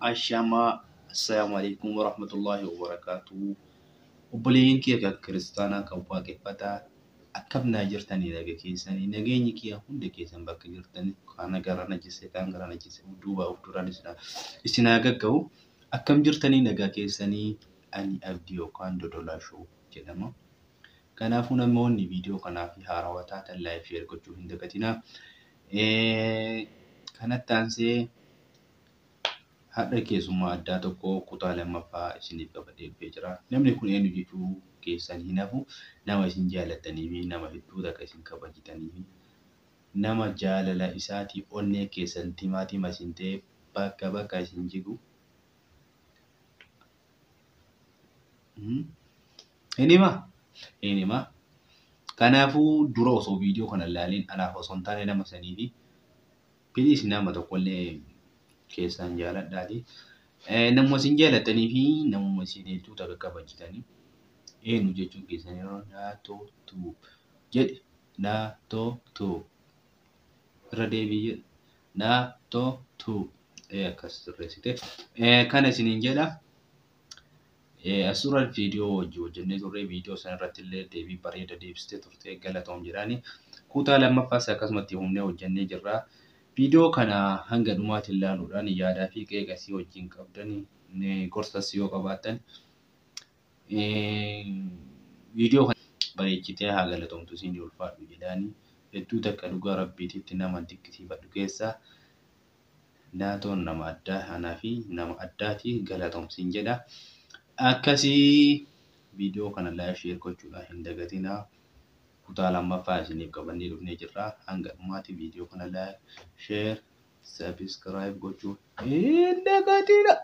Ashama Assalamualaikum warahmatullahi wabarakatuh. Obboleeyyan kiyya kan kiristaanaa kan waaqeffataa akkam jirtanii naga keessanii nageenyi kiyya hunda keessan bakka jirtanii kana gara najjise kan gara najjise duuba of duraan isin gagga'u akkam jirtanii naga keessanii ani abdii yookaan Dodolaa Show jedhama. Kanaafuu namoonni viidiyoo kanaaf haarawaa taatan laayik sheer gochuu hin dagatinaa. Kanatti aansee haadha keessummaa addaa tokko kutaa lammaffaa isiniif qabadhee dhufee jira. Namni kun eenyu jechuu keessan hin hafu nama isin jaalatanii fi nama hedduu takka isin kabajitanii fi nama jaalala isaatii onnee keessan timaatima isin ta'e bakka bakka isin jigu. Enima. Kanaafuu dura osoo viidiyoo kana ilaalin anaaf osoo hin taane nama saniifi please nama tokkollee keessan jaaladhaati. Namuma isin jaalatanii fi namuma isin hedduu takka kabajitanii eenyu jechuu keessan yeroo naatootu jedhe naatootu irra deebii jedhe naatootu akkas sirreessite kana isiniin jedha. Asirra viidiyoo hojjennee turre viidiyoo sana irratti illee deebii bareeda deebistee turte galatoom jedhaani kutaa lammaffaas akkasumatti humnee hojjennee jirra. Viidiyoo kana hanga dhumaatti ilaaluudhaan yaadaa fi qeeqasii wajjin qabdan gorsas yoo qabaatan viidiyoo kana bareechitee haa galatoomtu isin ulfaadhu jedhaani hedduu takka dhugaa rabbiititti nama dinqisiifadhu keessaa naatoon nama addaa anaa fi nama addaati galatoomsiin jedha. Akkasii viidiyoo kana laayik sheer gochuudhaan hin dagatinaa. Kutaa lammaffaa isiniif qabannee dhufnee jirra. Hanga dhumaatti viidiyoo kana laayik sheer sabiskiraayib gochuu hin dagatinaa.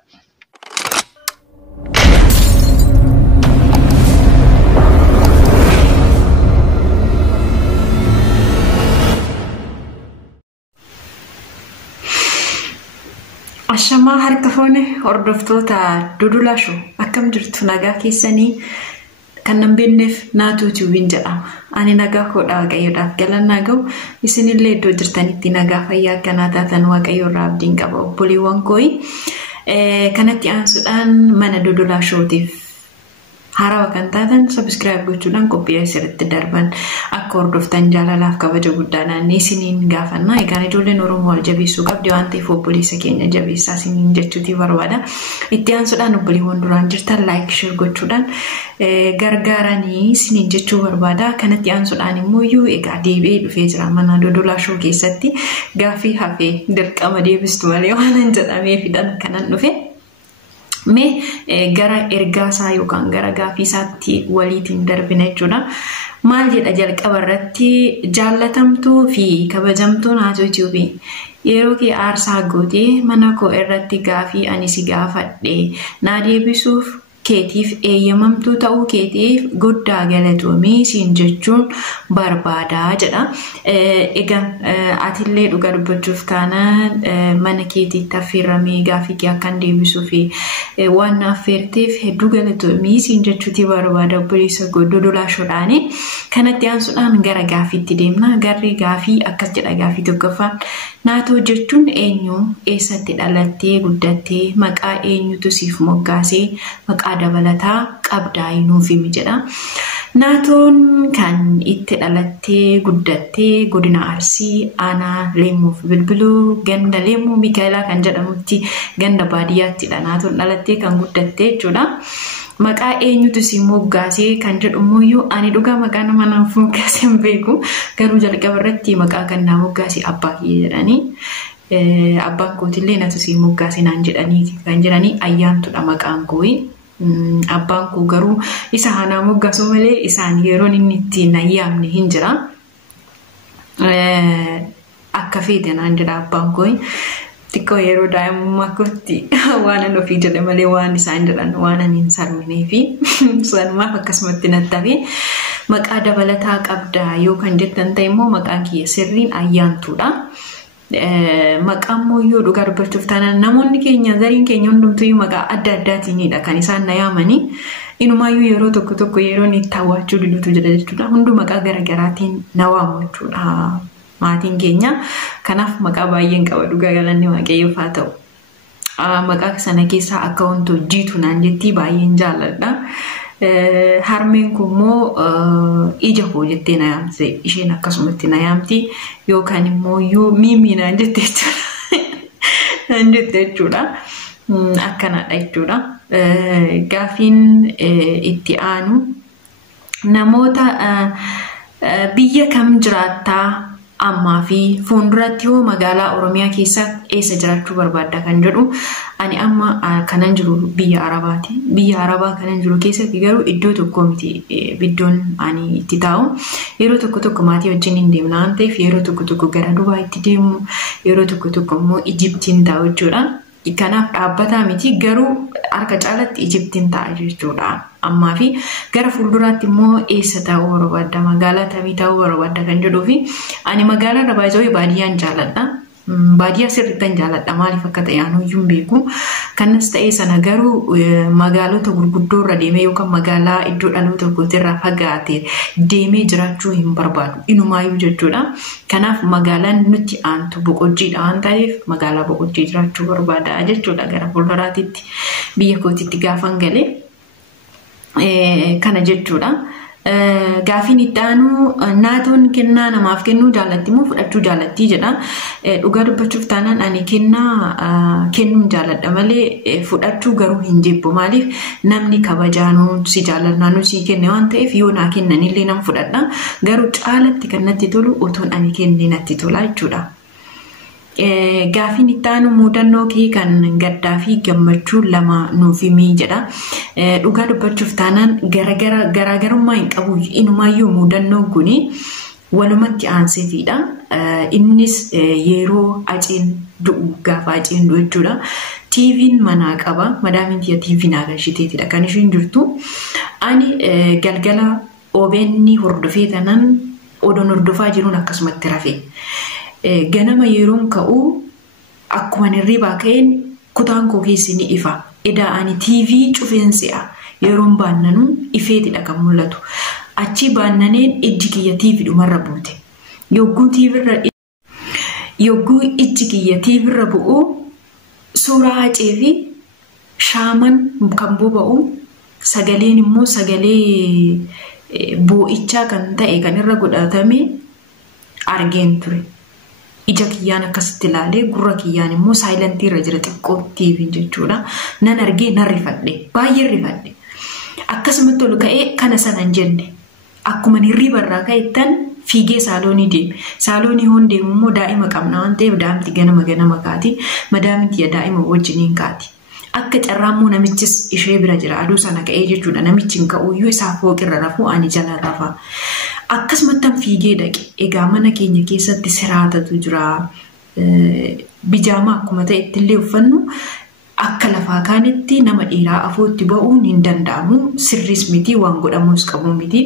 Ashamaa harka foone hordoftoota Dodolaa Show akkam jirtu nagaa keessanii kan nan beekneef naatuutu win jedhama. Ani nagaa koodhaa waaqayyoodhaaf galannaa ga'u isinillee iddoo jirtanitti nagaa fayyaa akkanaa taatan waaqayyoorraa abdiin qaba obboleewwan kooyi. Kanatti aansuudhaan mana Dodolaa Showtiif haarawaa kan taatan subscribe gochuudhaan qophii asirratti darban akka hordoftan jaalalaaf kabaja guddaadhaan isiniin gaafannaa. Egaan ijoolleen Oromoo wal jabeessuu qabdi waan ta'eef obboleessa keenya jabeessaa isiniin jechuutii barbaada. Itti aansuudhaan obboleewwan duraan jirtan laayik sheer gochuudhaan gargaaranii isiniin jechuu barbaada. Kanatti aansuudhaan immoo egaa deebi'ee dhufee jira mana Dodolaa Show keessatti gaafii hafee dirqama deebistu malee waan hin jedhameefidhaan kanan dhufe. Gara ergaasaa yookaan gara gaafiisaatti waliitiin darbina jechuudha. Maal jedha jalqaba irratti jaallatamtuu fi kabajamtuu naatoo Itiyoophii yeroo kee aarsaa gootee mana koo irratti gaafii ani si gaafadhe naa deebisuuf keetiif eeyyamamtuu ta'uu keetiif guddaa galatoomii siin jechuun barbaadaa jedha. Egaan atillee dhugaa dubbachuuf taana mana keetiitti affeerramee gaafii kee akkan deebisuu fi waan affeerteef hedduu galatoomii siin jechuutii barbaada obboleessa Dodolaa Showdhaani. Kanatti aansuudhaan gara gaafiitti deemna. Garri gaafii akkas jedha gaafii tokkoffaan naatoo jechuun eenyu eessatti dhalattee guddattee maqaa eenyutu siif moggaasee maqaa dabalataa qabdaa nuuf himi jedha. Naatoon kan itti dhalattee guddattee godina Arsii aanaa Leemmuuf Bilbiluu ganda Leemmuu Mikaelaa kan jedhamutti ganda baadiyyaatti naatoon dhalattee kan guddattee jechuudha. Maqaa eenyutu si moggaasee kan jedhumuyyuu ani dhugaa maqaa nama naaf moggaasee hin beeku garuu jalqaba irratti maqaa kan naa moggaasee abbaa kiyya jedhanii abbaan kootillee natu si moggaasee naan jedhanii kan jedhanii ayyaantudha maqaan kooyi. Abbaan koo garuu isa hanaa moggaasu malee isaan yeroo inni ittiin ayyaamne hin jira. Akka feete naan jedha abbaan kooyi. Xiqqoo yeroo daa'imummaa kootti waan an ofii jedhe malee waan isaan jedhan waan ani hin sarminee fi sanumaaf akkasumatti natti hafe maqaa dabalataa qabdaa yoo kan jettan ta'e immoo maqaan kiyya sirriin ayyaantuudha. Maqaan mooyyoo dhugaa dubbachuuf taanaan namoonni keenya zariin keenya hundumtuu maqaa adda addaatiinidha kan isaan na yaamanii. Inumaayyuu yeroo tokko yeroo itti hawwaachuu diduutu jedha jechuudha. Hunduu maqaa garaagaraatiin na waamu jechuudha. Maatiin keenya kanaaf maqaa baay'een qaba dhugaa galanni waaqayyoof haa ta'u. maqaa sana keessaa akkaawunti hojjiitu naan jetti baay'een jaalladha. Harmeen kun immoo ija koo jettee na yaamte isheen akkasumatti na yaamti yookaan immoo miimii naan jette jechuudha. Akkanadha jechuudha. Gaafiin itti aanu namoota biyya kam jiraattaa ammaa fi fuulduratti hoo magaalaa Oromiyaa keessa eessa jiraachuu barbaadda kan jedhu ani amma kanan jiru biyya Arabaati. Biyya Arabaa kanan jiru keessatti garuu iddoo tokko miti biddoon ani itti taa'u. Yeroo tokko maatii wajjin hin deemna waan ta'eef yeroo tokko gara Dubaayitti deemu yeroo tokko immoo Ijiptiin taa'u jechuudha. Kanaaf dhaabbataa miti garuu harka caalatti Ijiptiin ta'a jechuudha. Ammaa fi gara fuulduraatti immoo eessa taa'uu barbaadda magaalaa tamii taa'uu barbaadda kan jedhuu fi ani magaalaa irra baay'ee baadiyyaan jaalladha. Baadiyyaa sirriittan jaalladha maaliif akka ta'e anuyyuu hin beeku. Kanas ta'ee sana garuu magaalota gurguddoo irra deemee yookaan magaalaa iddoo dhaloota gootirraa fagaatee deemee jiraachuu hin barbaadu inumaayyuu jechuudha. Kanaaf magaalaan nuti aantu boqojjiidha waan ta'eef magaalaa boqojjii jiraachuu barbaada jechuudha gara fuulduraatitti biyya kootitti gaafan galee. Kana jechuudha. Gaafiin itti aanu naatoon kennaa namaaf kennuu jaallatti moo fudhachuu jaallattii jedha. Dhugaa dubbachuuf taanaan ani kennaa kennuun jaalladha malee fudhachuu garuu hin jibbu. Maaliif namni kabajaanuu si jaalladhaa si kenne waan ta'eef yoo naa kennanillee nan fudhadha. Garuu caalatti kan natti tolu otoon ani kenne natti tola jechuudha. Gaafiin itti aanu mudannoo kee kan gaddaa fi gammachuu lama nuuf himi jedha. Dhugaa dubbachuuf taanaan garaagarummaa hin qabu inumaayyuu mudannoon kun walumatti aanseetiidha. Innis yeroo aceen du'u gaafa aceen du'u jechuudha. TV'n manaa qaba. Madaamiin tiyya TV naa galchiteetidha kan isheen jirtu. Ani galgala OBN hordofee tanan odoon hordofaa jiruun akkasumatti rafee. Ganama yeroon ka'u akkuma hirribaa ka'een kutaan koo keessi ni ifa. Edaa ani TV cufeen se'a yeroon baannanu ifeetidha kan mul'atu. Achi baannaneen ijji kiyya TV dhumarra buute. Yogguu ijji kiyya TV irra bu'u suuraa hacee fi shaaman kan boba'u sagaleen immoo sagalee boo'ichaa kan ta'e kan irra godhatame argeen ture. Ija kiyyaan akkasitti ilaalee gurra kiyyaan immoo saayilantii irra jira xiqqoo TV jechuudha. Nan argee nan rifadhe baay'ee rifadhe. Akkasumatti ol ka'ee kana sana hin jenne. Akkuma hirriba irraa ka'ettan fiigee saaloonii deeme. Saaloonii hoon deemu immoo daa'ima qabna waan ta'eef daa'imti ganama kaati. Madaamiin tiyya daa'ima wajjiniin kaati. Akka carraammoo namichis ishee bira jira aduu sana ka'ee jechuudha. Namichi hin ka'uyyuu isaa fooqirra rafuu ani jala rafa. Akkasumattan fiigee dhaqe. Egaa mana keenya keessatti siraatatu jira. Bijaamaa akkuma ta'etti illee uffannu akka lafaa kaanitti nama dhiiraa afootti ba'uun hin danda'amu. Sirris miti waan godhamus qabu miti.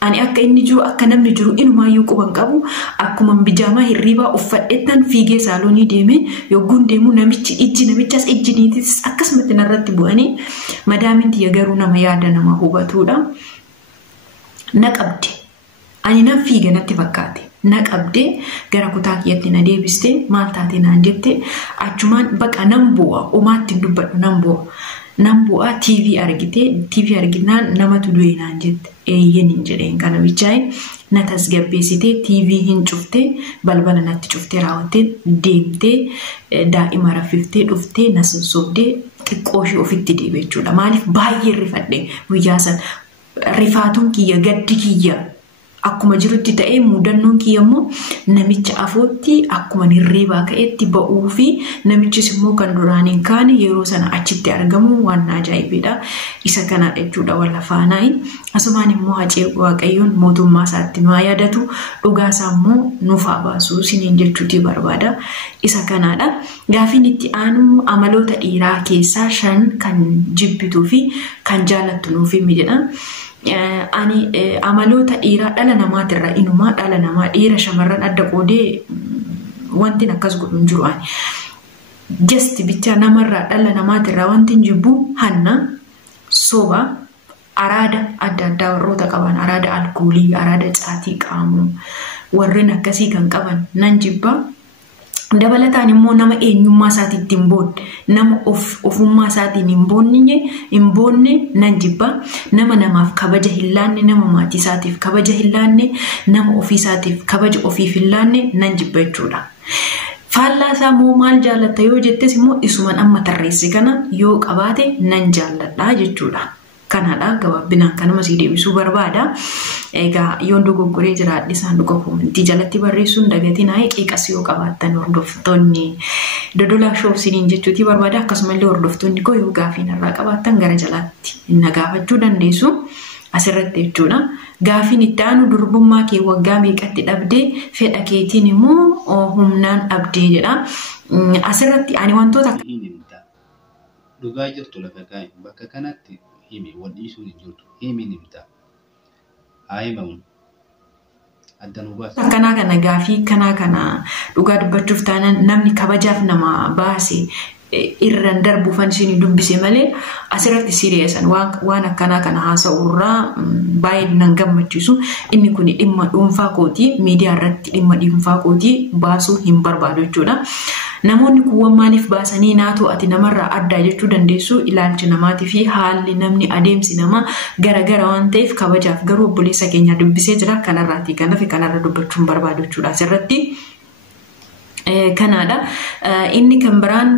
Ani akka inni jiru akka namni jiru inumaayyuu quban qabu. Akkuma bijaamaa hirribaa uffadhettan fiigee saaloonii deeme yogguun deemu ijji namichas ijji niitis akkasumatti narratti bu'anii madaamiin tiyya garuu nama yaada nama hubatudha. Na qabde. Ani nan fiige natti fakkaate. Na qabde gara kutaa kiyyatti na deebiste maal taate naan jette achumaan baqa nan bu'a umaatti dubbadhu nan bu'a. Nan bu'a TV arginaan namatu du'e naan jette. Eeyyen hin jedheen kana bichaa'e na tasgabbeessite TV hin cufte balbala natti cufte raawwattee deemtee daa'ima raffiftee dhuftee na sossobdee xiqqooshii ofitti deebe jechuudha. Maaliif baay'ee rifadhe guyyaa sana rifaatuun kiyya gaddi kiyya. Akkuma jirutti ta'ee mudannoon kiyya immoo namicha afootti akkuma hirribaa ka'etti ba'uu fi namichis immoo kan duraan hin kaane yeroo sana achitti argamu waan ajaa'ibidha. Isa kana jechuudha wal faanaayi. Asumaan immoo hacee waaqayyoon mootummaa isaatti nu yaadatu dhugaa isaa immoo nuuf baasu siniin jechuuti barbaada. Isa kanaadha. Gaafiin itti aanu amaloota dhiiraa keessaa 5 kan jibbituu fi kan jaalattu nuuf himi jedha. Ani amaloota dhiiraa dhala namaatirra inumaa dhala namaa dhiira shamarran adda qoodee wanti akkas godhu hin jiru ani. Just bicha namarraa dhala namaatirra wanti jibbu hanna soba araada adda addaa warroota qaban araada alkoolii araada caatii qaamuu warreen akkasii kan qaban nan jibba. Dabalataan immoo nama eenyummaa isaatiitti hin boonne, nama ofummaa isaatiin hin boonne nan jibba. Nama namaaf kabaja hin laanne, nama maatii isaatiif kabaja hin laanne, nama ofii isaatiif kabaja ofiif hin laanne nan jibba jechuudha. Faallaa isaa immoo maal jaallatta yoo jettes immoo isuman amma tarreesse kana yoo qabaate nan jaalladha jechuudha. Kanadha gabaabinaan kanuma sii deebisuu barbaada. Egaa yoon dogoggoree jiraadhe isaan dhuga komentii jalatti barreessuun dagatinaa qeeqas yoo qabaattan hordoftoonni Dodolaa Show isiniin jechuutii barbaada. Akkasumallee hordoftoonni koo yoo gaafii narraa qabaattan gara jalaatti na gaafachuu dandeessu asirratti jechuudha. Gaafiin itti aanu durbummaa kee waggaa meeqatti dhabdee fedha keetiin immoo humnaan dhabdee jedha. Asirratti ani wantoota dhugaa jirtu lafa kaa'e bakka kanatti himi wadhiisuun hin jirtu himi nimta haayimamu addan hubaas akkanaa kana gaafii kana dhugaa dubbachuuf taanaan namni kabajaaf nama baase irraan darbuufan isin dubbise malee asirratti siriyesan waan akkanaa kana haasa'urraa baay'ee nan gammachiisu. Inni kun dhimma dhuunfaa kooti miidiyaa irratti dhimma dhuunfaa kooti baasuu hin barbaadu jechuudha. Namoonni kuwwan maaliif baasanii naatoo ati namarraa addaa jechuu dandeessu ilaalchi namaatii fi haalli namni adeemsi nama garagara waan ta'eef kabajaaf garuu obboleessa keenya dubbisee jira. Kanarraati kanaaf kanarra dubbachuun barbaadu jechuudha asirratti. Kanadha. Inni kan biraan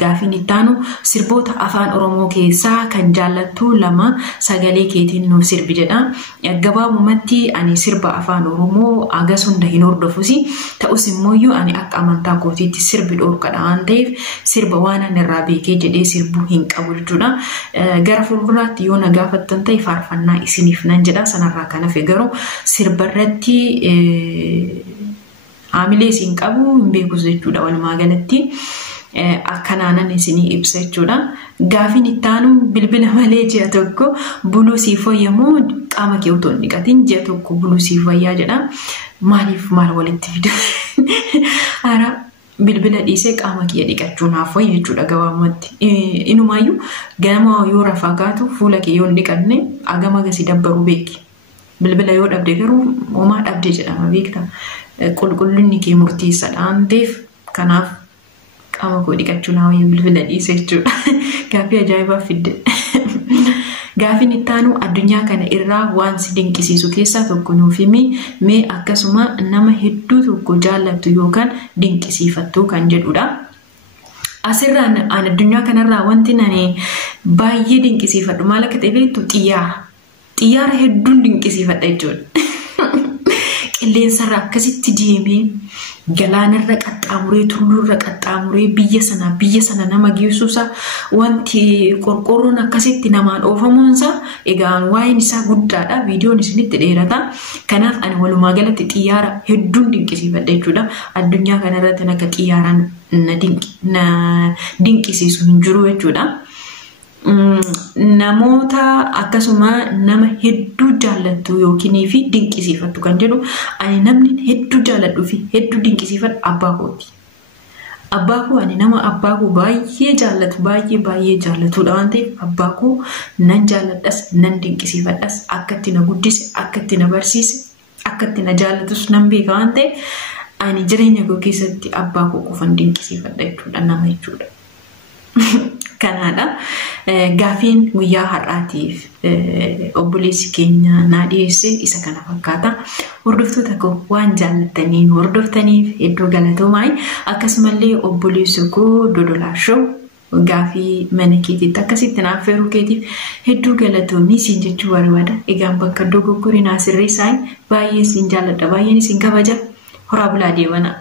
gaafiin itti aanu sirboota afaan Oromoo keessaa kan jaallattu lama sagalee keetiin nuuf sirbi jedha. Gabaabumatti ani sirba afaan Oromoo agas hunda hin hordofusi. Ta'us immoo ani akka amantaa kootiitti sirbi dhorkadha waan ta'eef sirba waan ani irraa beekee jedhee sirbuu hin qabu jechuudha. Gara fuulduraatti yoo na gaafattan ta'e faarfannaa isiniif nan jedha. Sanarraa kan hafe garuu sirbarratti Haamilee isin qabu hin beekus jechuudha walumaa galatti akkanaanan isinii ibsa jechuudha. Gaafiin itti aanu bilbila malee ji'a tokko buluu siif fayyamoo qaama kee otoo hin dhiqatin ji'a tokko buluu siif fayyaa jedha. Maaliif maal walitti fidu? Haaraa bilbila dhiisee qaama kee dhiqachuu naaf wayya jechuudha gabaabumatti. Inumaayyuu ganama yoo rafagaatu fuula kee yoo hin dhiqanne agama gasii dabbaruu beeki. Bilbila yoo dhabde garuu homaa dhabde jedhama beekta. Qulqullinni kee murteessaadha waan ta'eef kanaaf qaama koo dhiqachuu naaf wayya bilbila dhiise jechuudha. Gaafii ajaa'ibaa fidde. Gaafiin itti aanu addunyaa kana irraa waan si dinqisiisu keessaa tokko nuuf himi mee akkasuma nama hedduu tokko jaallattu yookaan dinqisiifattu kan jedhudha. Asirraan addunyaa kanarraa wanti nani baay'ee dinqisiifadhu maal akka ta'e beektu xiyyaara hedduun dinqisiifadha jechuudha. Qilleensarra akkasitti deemee galaanarra qaxxaamuree tulluurra qaxxaamuree biyya sana nama geessuusa wanti qorqorroon akkasitti namaan oofamuunsa egaan waa'een isaa guddaadha. Viidiyoon isinitti dheerata. Kanaaf ani walumaa galatti xiyyaara hedduun dinqisiifadha jechuudha. Addunyaa kanarratti akka xiyyaaraan na dinqisiisu hin jiru jechuudha. Namoota akkasuma nama hedduu jaallattu yookiin fi dinqisiifattu kan jedhu ani namni hedduu jaalladhuu fi hedduu dinqisiifadhu abbaa kooti. Abbaa koo ani nama abbaa koo baay'ee jaallatu baay'ee jaallatudha waan ta'eef abbaa koo nan jaalladhas nan dinqisiifadhas akka itti na guddise akka itti na barsiise akka itti na jaallatus nan beeka waan ta'eef ani jireenya koo keessatti abbaa koo qofan dinqisiifadha jechuudha nama jechuudha. Kanadha. Gaafiin guyyaa har'aatiif obboleessi keenya naa dhiyeesse isa kana fakkaata. Hordoftoota koo waan jaallattaniin hordoftaniif hedduu galatoomaa. Akkasumallee obboleessi koo Dodolaa Show gaafii mana keetiitti akkasitti naaf feeruu keetiif hedduu galatoomii siin jechuu barbaada. Egaan bakka dogoggoree naa sirreessaa baay'ee siin jaalladha baay'een siin kabaja. Horaa bulaa deemanaa.